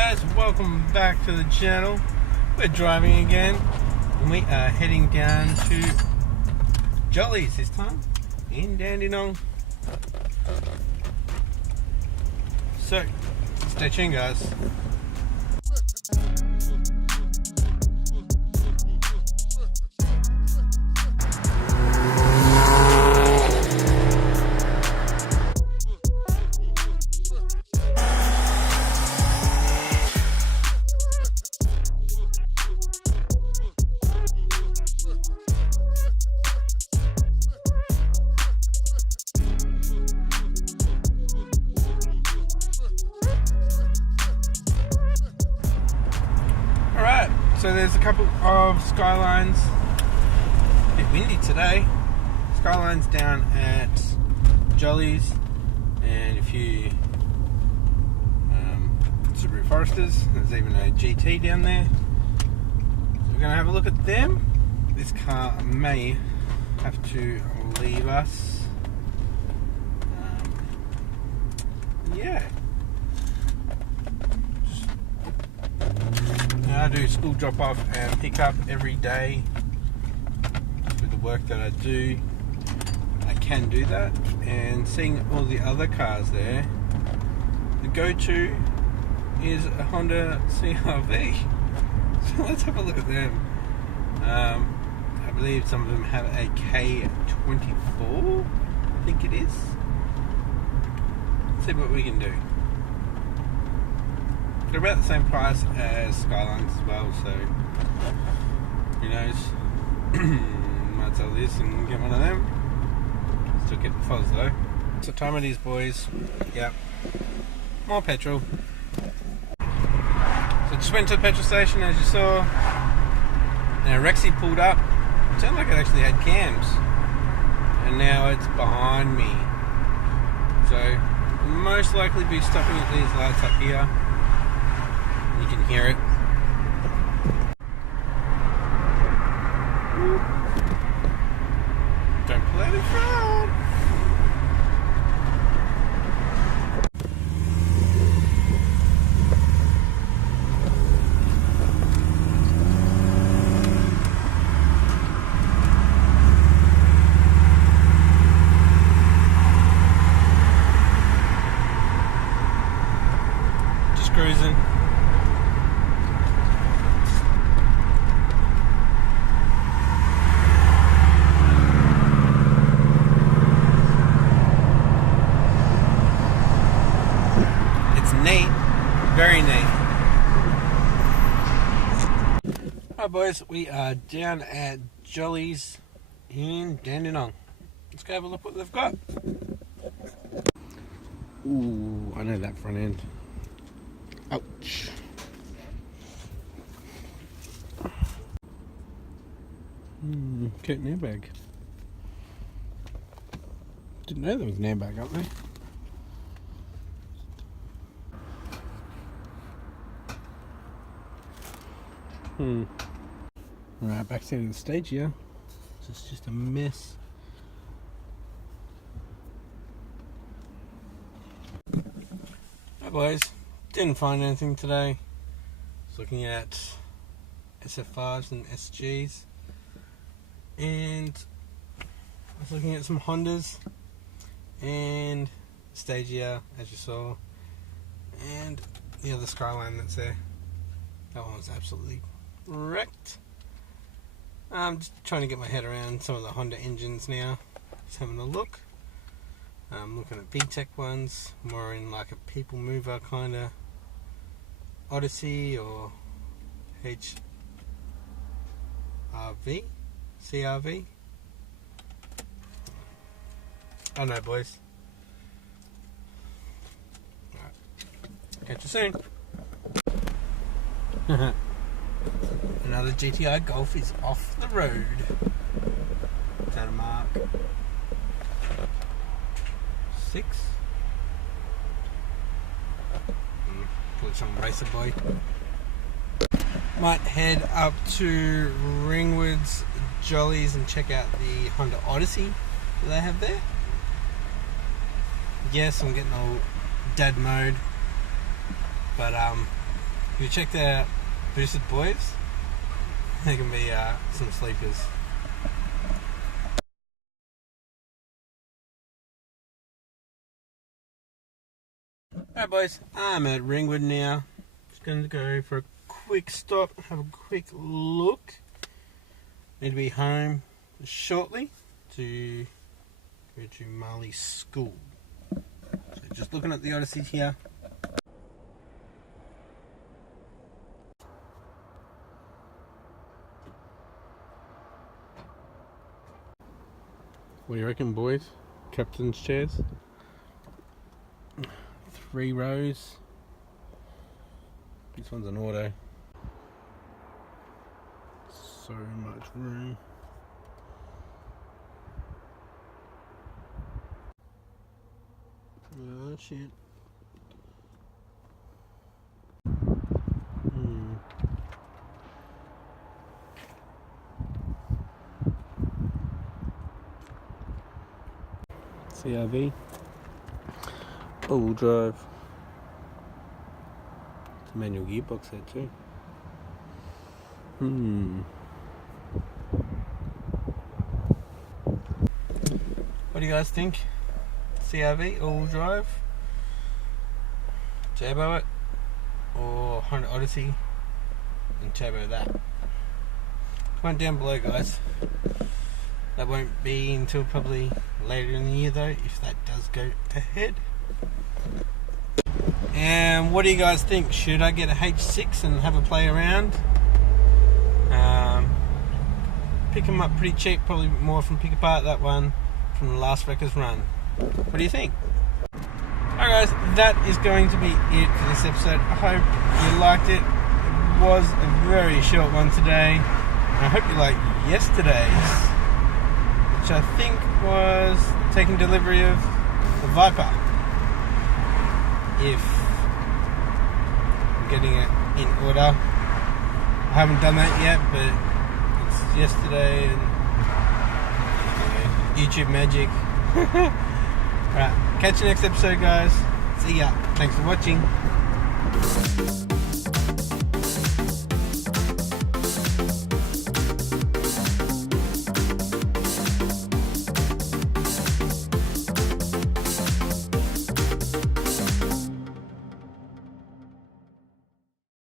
guys, welcome back to the channel. We're driving again and we are heading down to Jolly's this time in Dandenong. So stay tuned, guys. So there's a couple of Skylines, a bit windy today, Skylines down at Jolly's and a few Subaru Foresters. There's even a GT down there, so we're going to have a look at them. This car may have to leave us, yeah. I do school drop off and pick up every day. With the work that I do, I can do that. And seeing all the other cars there, the go-to is a Honda CR-V. So let's have a look at them. I believe some of them have a K24, I think it is. Let's see what we can do. They're about the same price as Skylines as well, so who knows? Might sell this and get one of them. Still get the fuzz though. So time it is, boys. Yep. More petrol. So just went to the petrol station, as you saw, and a Rexy pulled up. It sounded like it actually had cams, and now it's behind me. So we'll most likely be stopping at these lights up here. You can hear it. Don't pull out in front. Just cruising. Neat, very neat. Alright boys, we are down at Jolly's in Dandenong. Let's go have a look what they've got. Ooh, I know that front end. Ouch. Cute airbag. Didn't know there was an airbag up there. Right, back to the stage here. This is just a mess. Hi boys, didn't find anything today. Was looking at SF5s and SGs, and I was looking at some Hondas and Stagia, as you saw, and the other Skyline that's there. That one was absolutely wrecked. I'm just trying to get my head around some of the Honda engines now. Just having a look. I'm looking at Vtec ones, more in like a people mover kind of Odyssey or CRV. I don't know, boys. Alright. Catch you soon. Another GTI Golf is off the road. Is that a mark 6? Put some racer boy. Might head up to Ringwood's Jolly's and check out the Honda Odyssey that they have there. Yes, I'm getting all dad mode, but Have you checked out Boosted Boys? They can be some sleepers. Alright boys, I'm at Ringwood now. Just going to go for a quick stop, have a quick look. Need to be home shortly to go to Marley's school. So just looking at the Odyssey here. What do you reckon, boys? Captain's chairs. 3 rows. This one's an auto. So much room. Oh shit. CRV. All-wheel drive. It's a manual gearbox there too. What do you guys think? CRV, all-wheel drive, turbo it, or Honda Odyssey and turbo that? Comment down below, guys. That won't be until probably later in the year though, if that does go ahead. And what do you guys think? Should I get a H6 and have a play around? Pick them up pretty cheap, probably more from Pick Apart, that one from the last Wreckers run. What do you think? Alright guys, that is going to be it for this episode. I hope you liked it. It was a very short one today. And I hope you liked yesterday's, which I think was taking delivery of the Viper. If I'm getting it in order. I haven't done that yet, but it's yesterday and YouTube magic. Right, catch you next episode, guys. See ya. Thanks for watching.